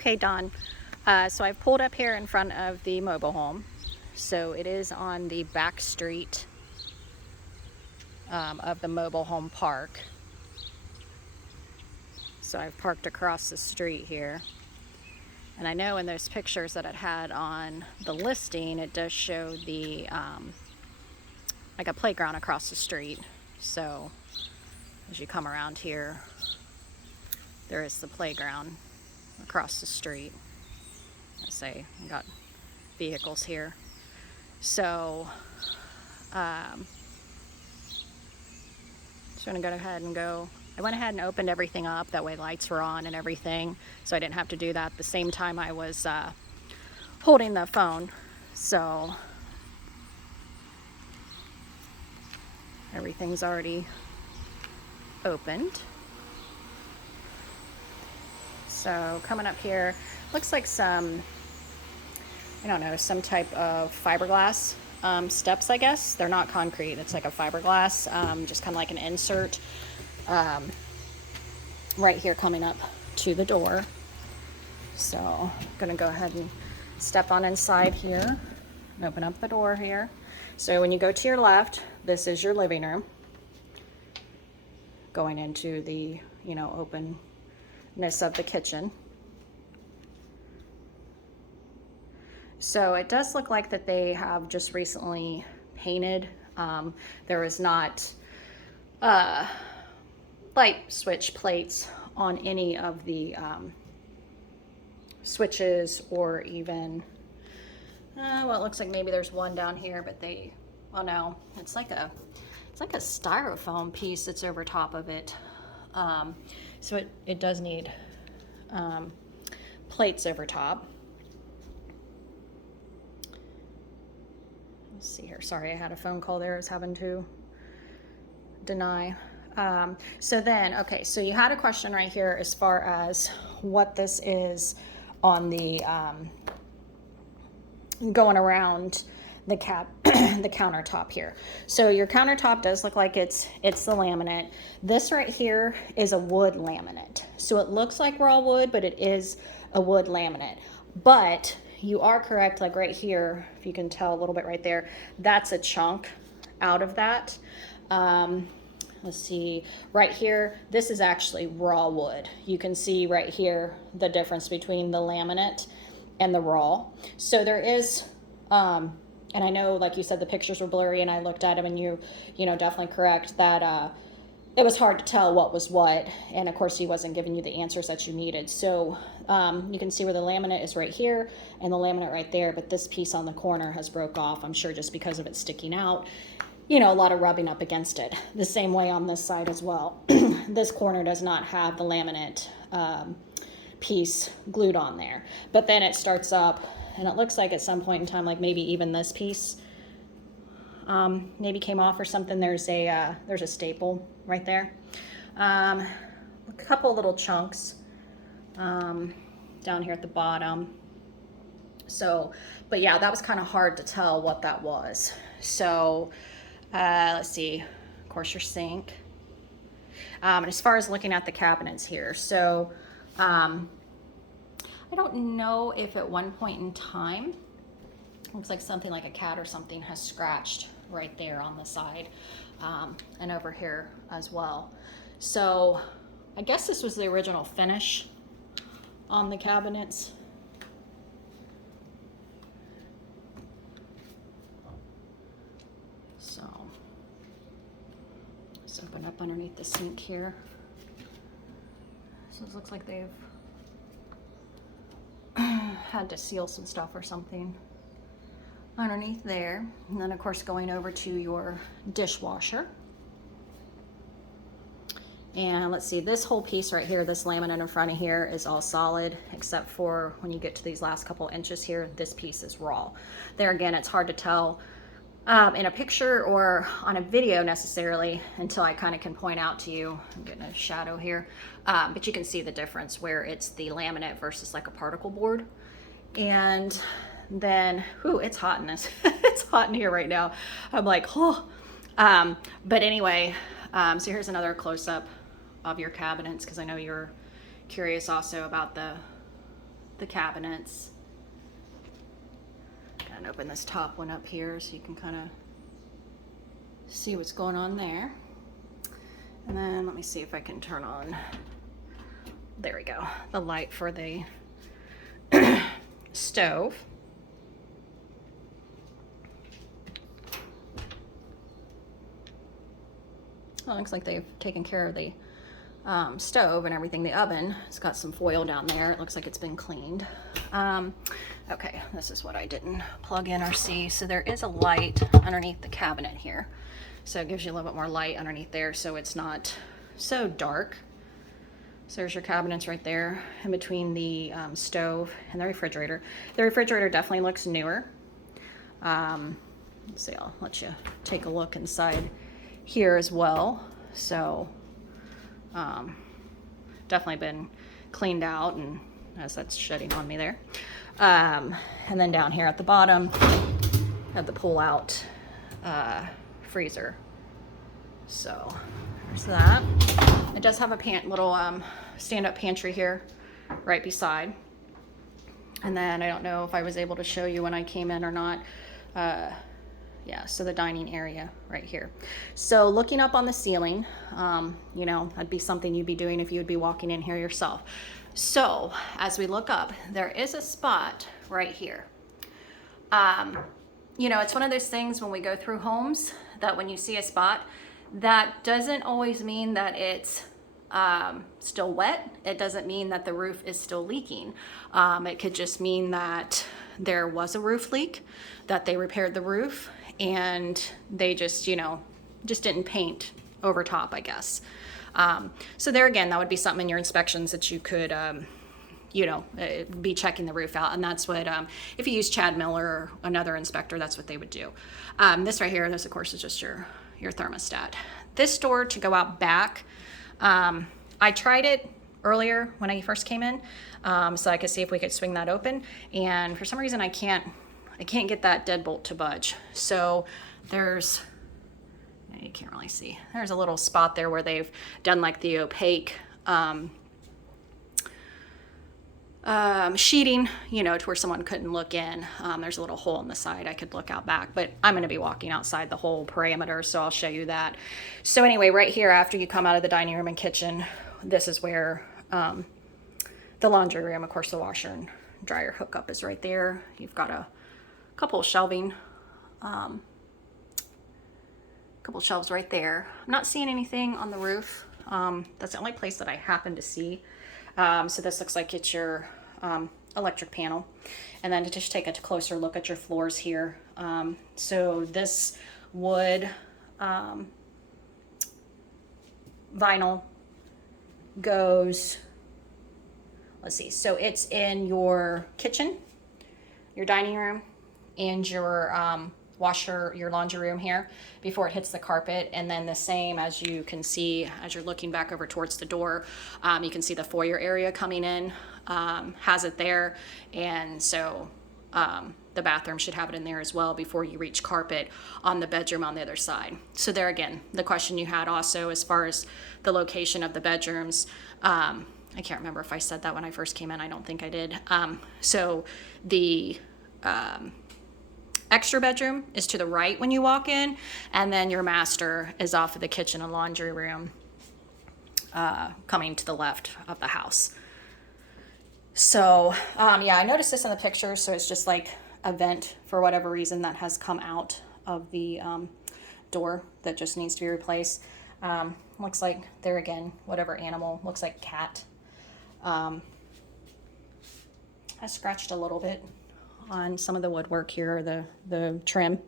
Okay, Dawn. So I've pulled up here in front of the mobile home. So it is on the back street of the mobile home park. So I've parked across the street here. And I know in those pictures that it had on the listing, it does show the like a playground across the street. So as you come around here, there is the playground across the street. I say, I got vehicles here. So, just gonna go ahead and go. I went ahead and opened everything up. That way lights were on and everything. So I didn't have to do that at the same time I was holding the phone. So everything's already opened. So coming up here, looks like some, I don't know, some type of fiberglass steps, I guess. They're not concrete, it's like a fiberglass, just kind of like an insert right here coming up to the door. So I'm gonna go ahead and step on inside here and open up the door here. So when you go to your left, this is your living room. Going into the, openness of the kitchen. So it does look like that they have just recently painted. There was not light switch plates on any of the switches, or even, well, it looks like maybe there's one down here, but oh no, it's like a styrofoam piece that's over top of it. So it does need plates over top. Let's see here. Sorry, I had a phone call there I was having to deny. So you had a question right here as far as what this is on the going around the the countertop here. So your countertop does look like it's the laminate. This right here is a wood laminate. So it looks like raw wood, but it is a wood laminate. But you are correct, like right here, if you can tell a little bit right there, that's a chunk out of that. Let's see, right here, this is actually raw wood. You can see right here the difference between the laminate and the raw. So there is, and I know, like you said, the pictures were blurry, and I looked at them, and you definitely correct that it was hard to tell what was what, and of course he wasn't giving you the answers that you needed. So you can see where the laminate is right here and the laminate right there, but this piece on the corner has broke off, I'm sure just because of it sticking out. A lot of rubbing up against it. The same way on this side as well. This corner does not have the laminate piece glued on there, but then it starts up, and it looks like at some point in time, like maybe even this piece maybe came off or something. There's a staple right there. A couple little chunks down here at the bottom. So, but yeah, that was kind of hard to tell what that was. So let's see, of course, your sink. And as far as looking at the cabinets here, so I don't know if at one point in time, looks like something like a cat or something has scratched right there on the side, and over here as well. So I guess this was the original finish on the cabinets. So let's open up underneath the sink here. So it looks like they've had to seal some stuff or something underneath there. And then of course going over to your dishwasher. And let's see, this whole piece right here, this laminate in front of here is all solid, except for when you get to these last couple inches here, this piece is raw. There again, it's hard to tell in a picture or on a video necessarily until I kind of can point out to you. I'm getting a shadow here, but you can see the difference where it's the laminate versus like a particle board. And then, ooh, it's hot in this. It's hot in here right now. I'm like, oh. But anyway, so here's another close-up of your cabinets, because I know you're curious also about the the cabinets. Kind of open this top one up here so you can kind of see what's going on there. And then let me see if I can turn on, there we go, the light for the stove. Well, it looks like they've taken care of the stove and everything. The oven, it's got some foil down there. It looks like it's been cleaned. Okay, this is what I didn't plug in or see. So there is a light underneath the cabinet here. So it gives you a little bit more light underneath there so it's not so dark. So there's your cabinets right there in between the stove and the refrigerator. The refrigerator definitely looks newer. Let's see, I'll let you take a look inside here as well. So definitely been cleaned out, and as that's shedding on me there. And then down here at the bottom, have the pull out freezer. So there's that. It does have a little stand-up pantry here right beside. And then I don't know if I was able to show you when I came in or not. Yeah, so the dining area right here. So looking up on the ceiling, you know, that'd be something you'd be doing if you would be walking in here yourself. So as we look up, there is a spot right here. You know, it's one of those things when we go through homes that when you see a spot, that doesn't always mean that it's still wet. It doesn't mean that the roof is still leaking. It could just mean that there was a roof leak, that they repaired the roof, and they just, you know, just didn't paint over top, I guess. So there again, that would be something in your inspections that you could, you know, be checking the roof out. And that's what, if you use Chad Miller or another inspector, that's what they would do. This right here, this of course is just your thermostat. This door to go out back, I tried it earlier when I first came in, so I could see if we could swing that open. And for some reason I can't get that deadbolt to budge. So there's, you can't really see, there's a little spot there where they've done like the opaque sheeting, you know, to where someone couldn't look in. There's a little hole in the side I could look out back, but I'm going to be walking outside the whole parameter, so I'll show you that. So anyway, right here after you come out of the dining room and kitchen, this is where the laundry room, of course the washer and dryer hookup is right there. You've got a couple of shelving, couple shelves right there. I'm not seeing anything on the roof. That's the only place that I happen to see. So this looks like it's your electric panel. And then to just take a closer look at your floors here. So this wood vinyl goes, let's see, so it's in your kitchen, your dining room, and your washer, your laundry room here before it hits the carpet. And then the same, as you can see as you're looking back over towards the door, you can see the foyer area coming in, has it there. And so the bathroom should have it in there as well before you reach carpet on the bedroom on the other side. So there again, the question you had also as far as the location of the bedrooms, I can't remember if I said that when I first came in. I don't think I did. So the extra bedroom is to the right when you walk in, and then your master is off of the kitchen and laundry room, coming to the left of the house. So yeah, I noticed this in the picture. So it's just like a vent for whatever reason that has come out of the door that just needs to be replaced. Looks like there again, whatever animal, looks like cat. I scratched a little bit on some of the woodwork here, the trim.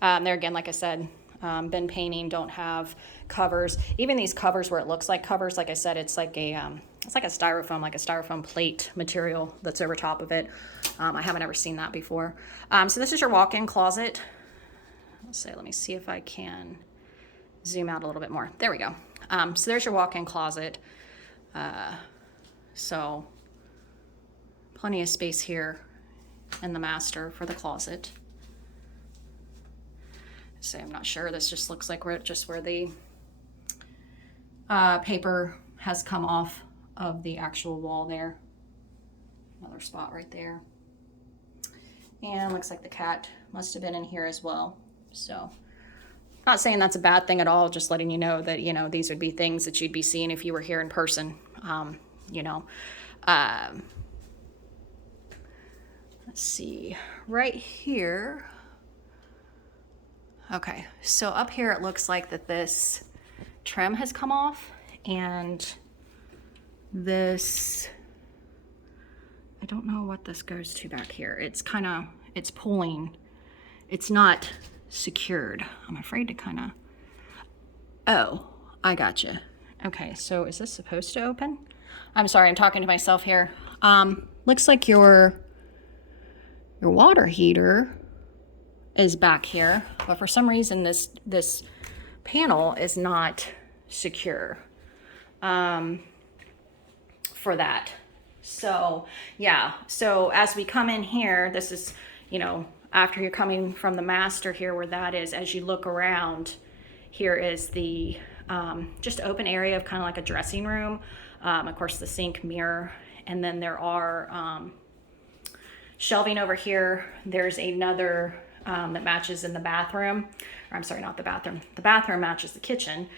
There again, like I said, been painting, don't have covers. Even these covers where it looks like covers, like I said, it's like a styrofoam plate material that's over top of it. I haven't ever seen that before. So this is your walk-in closet. Let me see if I can zoom out a little bit more. There we go. So there's your walk-in closet. So plenty of space here in the master for the closet. So I'm not sure. This just looks like where the paper has come off of the actual wall there. Another another spot right there. And looks like the cat must have been in here as well. So, not saying that's a bad thing at all, just letting you know that, you know, these would be things that you'd be seeing if you were here in person. You know, let's see, right here. Okay, so up here it looks like that this trim has come off, and this, I don't know what this goes to back here. It's kind of, it's pulling, it's not secured. I'm afraid to kind of, oh, I gotcha. Okay, so is this supposed to open? I'm sorry, I'm talking to myself here. Looks like your water heater is back here, but for some reason this panel is not secure for that. So yeah, so as we come in here, this is, you know, after you're coming from the master here where that is, as you look around, here is the just open area of kind of like a dressing room. Of course, the sink, mirror, and then there are shelving over here. There's another that matches in the bathroom. Or I'm sorry, not the bathroom. The bathroom matches the kitchen.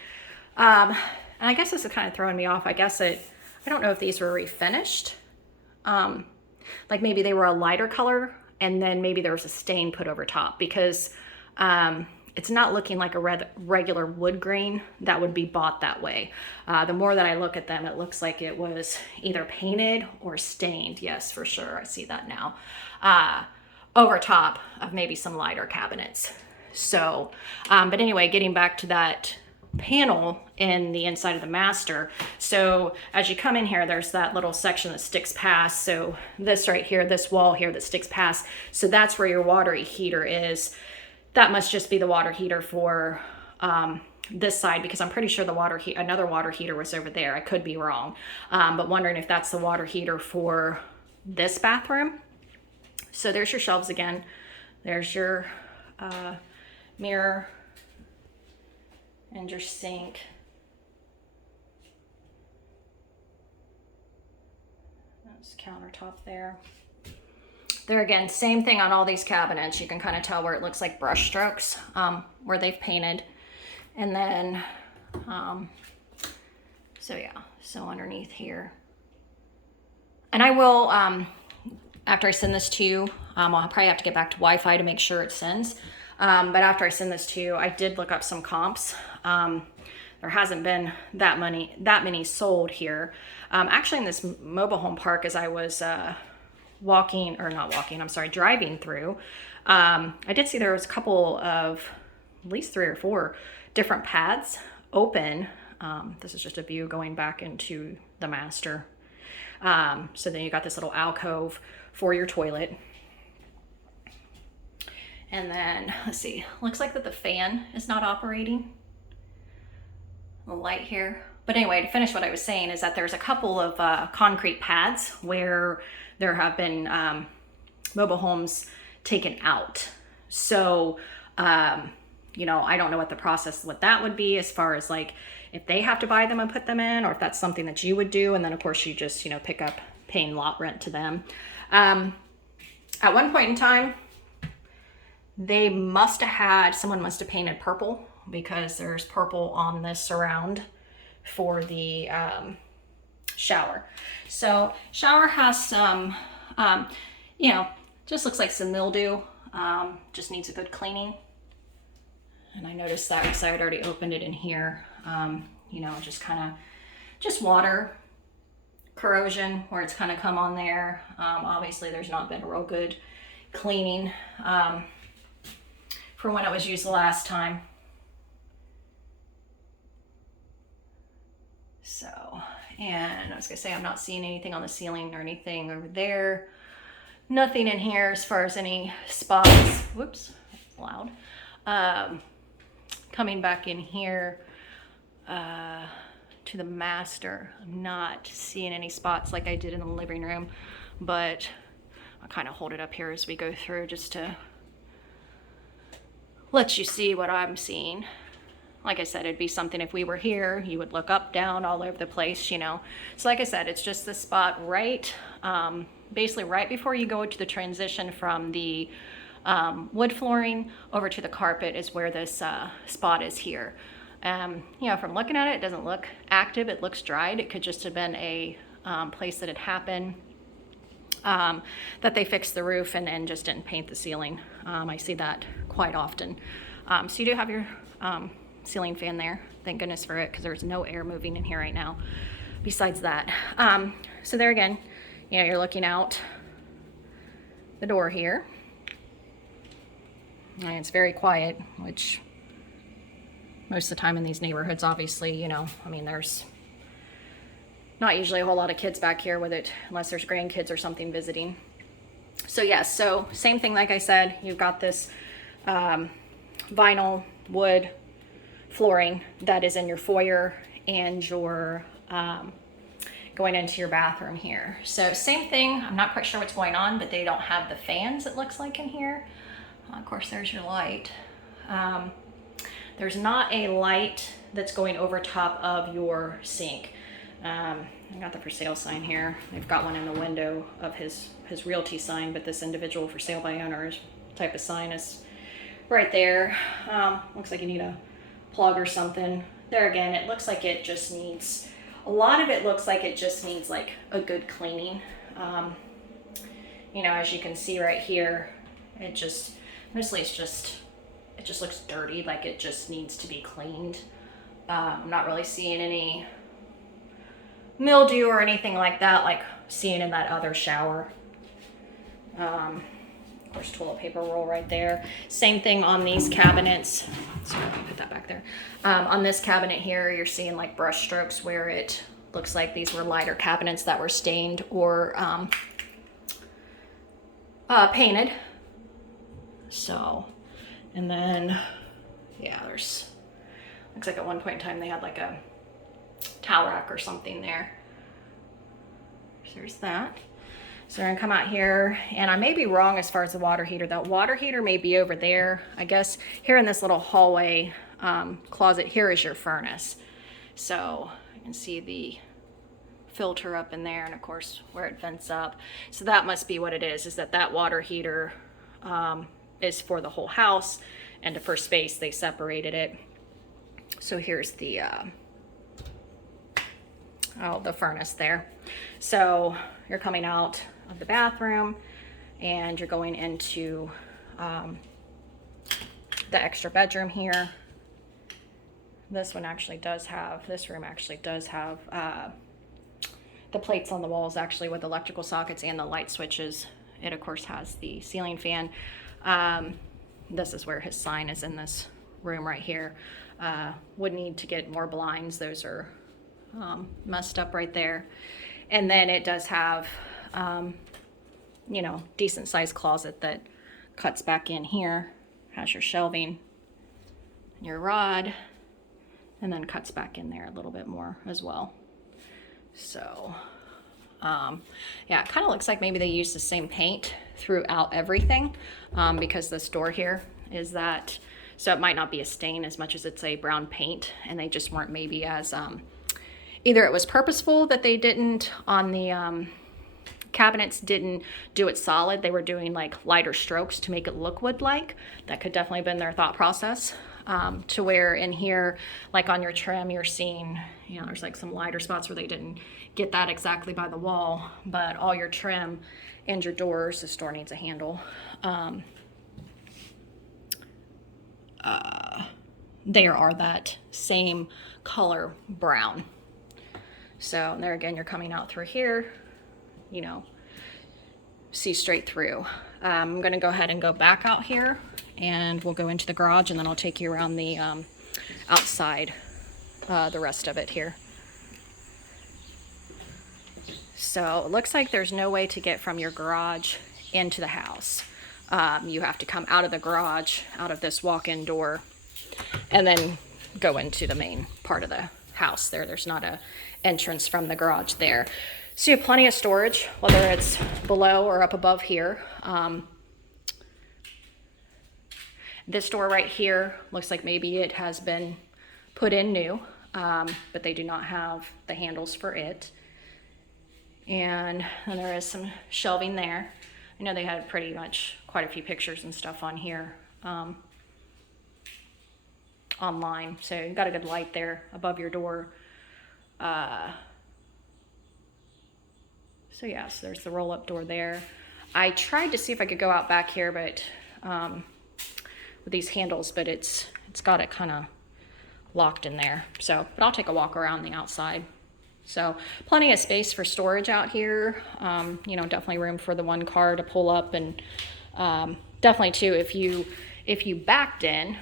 And I guess this is kind of throwing me off. I don't know if these were refinished. Like maybe they were a lighter color and then maybe there was a stain put over top, because it's not looking like a regular wood grain that would be bought that way. The more that I look at them, it looks like it was either painted or stained. Yes, for sure. I see that now. Over top of maybe some lighter cabinets. So, but anyway, getting back to that panel in the inside of the master. So as you come in here, there's that little section that sticks past. So this right here, this wall here that sticks past. So that's where your water heater is. That must just be the water heater for this side, because I'm pretty sure the another water heater was over there. I could be wrong, but wondering if that's the water heater for this bathroom. So there's your shelves again. There's your mirror and your sink. That's countertop there. There again, same thing on all these cabinets. You can kind of tell where it looks like brush strokes, where they've painted. And then, so yeah, so underneath here. And I will, after I send this to you, I'll probably have to get back to Wi-Fi to make sure it sends. But after I send this to you, I did look up some comps. There hasn't been that many sold here. Actually in this mobile home park, as I was driving through, I did see there was a couple of, at least 3 or 4 different pads open. This is just a view going back into the master. So then you got this little alcove for your toilet. And then, let's see, looks like that the fan is not operating. The light here. But anyway, to finish what I was saying is that there's a couple of concrete pads where there have been mobile homes taken out. So, you know, I don't know what the process, what that would be as far as like if they have to buy them and put them in, or if that's something that you would do. And then of course you just, you know, pick up paying lot rent to them. At one point in time, they must have had, someone must have painted purple, because there's purple on this surround for the shower. So shower has some, you know, just looks like some mildew, just needs a good cleaning. And I noticed that because I had already opened it in here, you know, just kind of, just water, corrosion where it's kind of come on there. Obviously there's not been a real good cleaning for when it was used the last time. So, and I was gonna say, I'm not seeing anything on the ceiling or anything over there. Nothing in here as far as any spots. Whoops, that's loud. Coming back in here to the master, I'm not seeing any spots like I did in the living room, but I'll kind of hold it up here as we go through just to let you see what I'm seeing. Like I said, it'd be something if we were here, you would look up, down, all over the place, you know. So like I said, it's just this spot right basically right before you go to the transition from the wood flooring over to the carpet is where this spot is here. You know, from looking at it, it doesn't look active. It looks dried. It could just have been a place that had happened, that they fixed the roof and just didn't paint the ceiling. I see that quite often. So you do have your ceiling fan there. Thank goodness for it, because there's no air moving in here right now besides that. So there again, you know, you're looking out the door here. And it's very quiet, which most of the time in these neighborhoods, obviously, you know, I mean, there's not usually a whole lot of kids back here with it, unless there's grandkids or something visiting. So yes, so same thing, like I said, you've got this vinyl wood flooring that is in your foyer and your going into your bathroom here. So same thing, I'm not quite sure what's going on, but they don't have the fans, it looks like, in here. Of course, there's your light. There's not a light that's going over top of your sink. I got the for sale sign here. They've got one in the window of his realty sign, but this individual for sale by owners type of sign is right there. Looks like you need a plug or something. There again, it looks like it just needs, a lot of it looks like it just needs like a good cleaning. You know, as you can see right here, it just, mostly it just looks dirty, like it just needs to be cleaned. I'm not really seeing any mildew or anything like that, like seeing in that other shower. Of course, toilet paper roll right there. Same thing on these cabinets. Sorry, let me put that back there. On this cabinet here, you're seeing like brush strokes where it looks like these were lighter cabinets that were stained or painted. So, and then, yeah, there's, looks like at one point in time they had like a towel rack or something there. So there's that. So we're gonna come out here, and I may be wrong as far as the water heater. That water heater may be over there. I guess here in this little hallway closet here is your furnace. So you can see the filter up in there, and of course where it vents up. So that must be what it is that water heater is for the whole house, and for space they separated it. So here's the the furnace there. So you're coming out of the bathroom and you're going into the extra bedroom here. This one actually does have, this room actually does have the plates on the walls actually with electrical sockets and the light switches. It of course has the ceiling fan. This is where his sign is, in this room right here. Would need to get more blinds. Those are messed up right there. And then it does have, you know, decent sized closet that cuts back in here. Has your shelving, your rod, and then cuts back in there a little bit more as well. So, yeah, it kind of looks like maybe they used the same paint throughout everything, because this door here is that, so it might not be a stain as much as it's a brown paint, and they just weren't maybe as, either it was purposeful that they didn't, on the cabinets, didn't do it solid. They were doing like lighter strokes to make it look wood-like. That could definitely have been their thought process. To where in here, like on your trim, you're seeing, you know, there's like some lighter spots where they didn't get that exactly by the wall, but all your trim and your doors, this door needs a handle. They are that same color brown. So there again, you're coming out through here, you know, see straight through. I'm gonna go ahead and go back out here, and we'll go into the garage, and then I'll take you around the outside, the rest of it here. So it looks like there's no way to get from your garage into the house. You have to come out of the garage, out of this walk-in door, and then go into the main part of the house there. There's not a entrance from the garage there. So you have plenty of storage, whether it's below or up above here. This door right here looks like maybe it has been put in new, but they do not have the handles for it. and there is some shelving there. I know they had pretty much quite a few pictures and stuff on here online, so you got a good light there above your door. So yes, there's the roll-up door there. I tried to see if I could go out back here, but with these handles, but it's got it kind of locked in there. So, but I'll take a walk around the outside. So plenty of space for storage out here. You know, definitely room for the one car to pull up, and definitely too, if you backed in,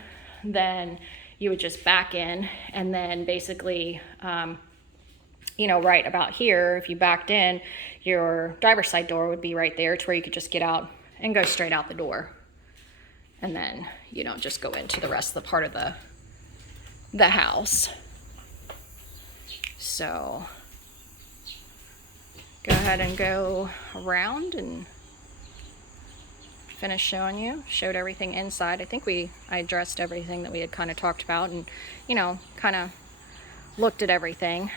then you would just back in, and then basically, you know, right about here, if you backed in, your driver's side door would be right there to where you could just get out and go straight out the door. And then, you know, just go into the rest of the part of the house. So go ahead and go around and finish showing you. Showed everything inside. I think I addressed everything that we had kind of talked about, and, you know, kind of looked at everything.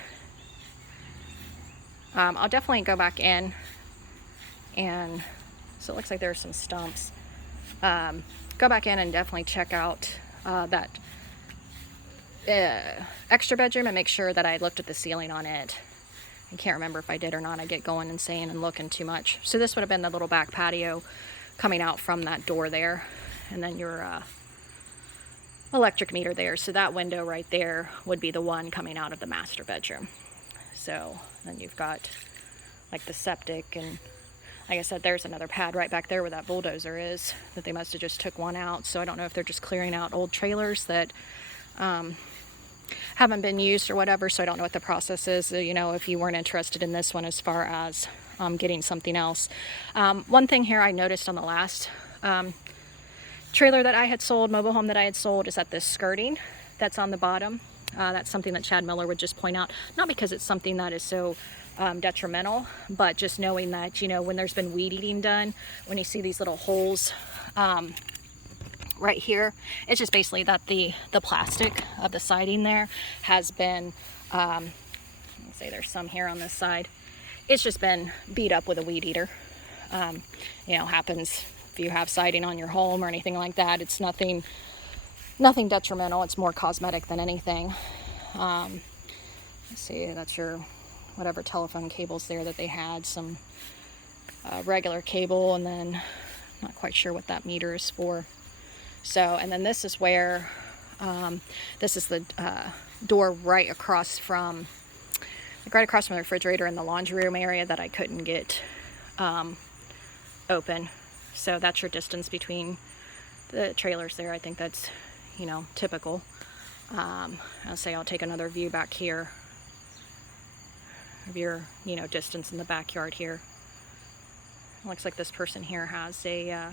I'll definitely go back in, and so it looks like there are some stumps. Go back in and definitely check out that extra bedroom and make sure that I looked at the ceiling on it. I can't remember if I did or not. I get going insane and looking too much. So this would have been the little back patio coming out from that door there, and then your electric meter there. So that window right there would be the one coming out of the master bedroom. So then you've got like the septic, and like I said, there's another pad right back there where that bulldozer is that they must have just took one out. So I don't know if they're just clearing out old trailers that haven't been used or whatever. So I don't know what the process is, you know, if you weren't interested in this one as far as getting something else. One thing here I noticed on the last trailer that I had sold, mobile home that I had sold, is that this skirting that's on the bottom. That's something that Chad Miller would just point out, not because it's something that is so detrimental, but just knowing that, you know, when there's been weed eating done, when you see these little holes right here, it's just basically that the plastic of the siding there has been, let's say there's some here on this side, it's just been beat up with a weed eater. You know, happens if you have siding on your home or anything like that. It's nothing detrimental. It's more cosmetic than anything. Let's see, that's your whatever telephone cables there that they had, some regular cable, and then I'm not quite sure what that meter is for. So, and then this is where this is the door right across from the refrigerator in the laundry room area that I couldn't get open. So that's your distance between the trailers there. I think that's, you know, typical. I'll say I'll take another view back here of your, you know, distance in the backyard here. It looks like this person here has a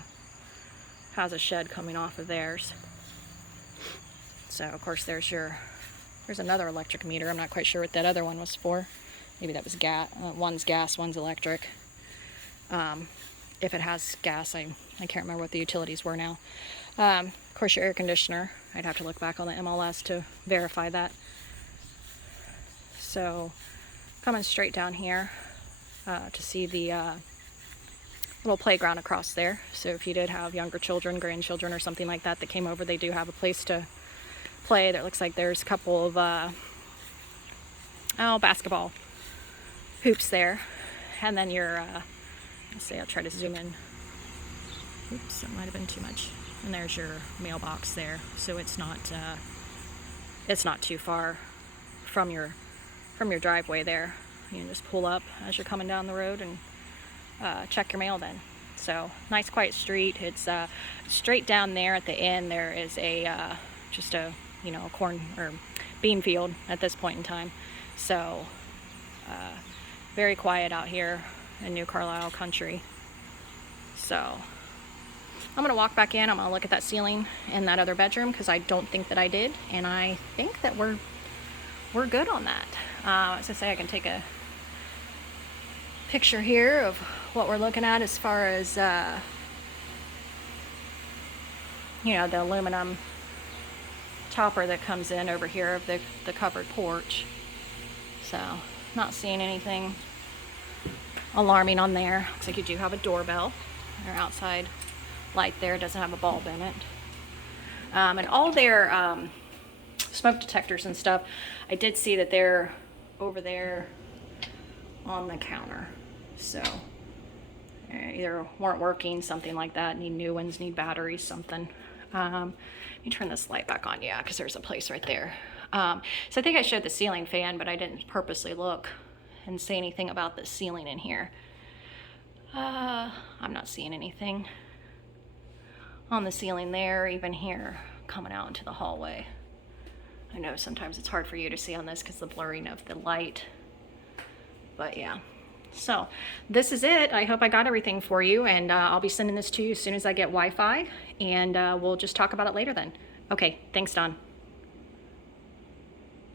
shed coming off of theirs. So of course there's another electric meter. I'm not quite sure what that other one was for. Maybe that was gas. One's gas, one's electric. If it has gas, I can't remember what the utilities were now. Of course, your air conditioner. I'd have to look back on the MLS to verify that. So, coming straight down here to see the little playground across there. So if you did have younger children, grandchildren, or something like that came over, they do have a place to play. There looks like there's a couple of basketball hoops there. And then your, let's see, I'll try to zoom in. Oops, that might have been too much. And there's your mailbox there, so it's not too far from your driveway there. You can just pull up as you're coming down the road and check your mail then. So nice quiet street. It's straight down there at the end. There is just a corn or bean field at this point in time. So very quiet out here in New Carlisle country. So I'm going to walk back in. I'm going to look at that ceiling in that other bedroom because I don't think that I did. And I think that we're good on that. As I say, I can take a picture here of what we're looking at as far as, the aluminum topper that comes in over here of the covered porch. So, not seeing anything alarming on there. Looks like you do have a doorbell. Their outside light there doesn't have a bulb in it. And all their smoke detectors and stuff, I did see that they're over there on the counter. So either weren't working, something like that, need new ones, need batteries, something. Let me turn this light back on, yeah, because there's a place right there. So I think I showed the ceiling fan, but I didn't purposely look and say anything about the ceiling in here. I'm not seeing anything on the ceiling there, even here, coming out into the hallway. I know sometimes it's hard for you to see on this because the blurring of the light, but yeah. So this is it. I hope I got everything for you, and I'll be sending this to you as soon as I get Wi-Fi, and we'll just talk about it later then. Okay, thanks, Don.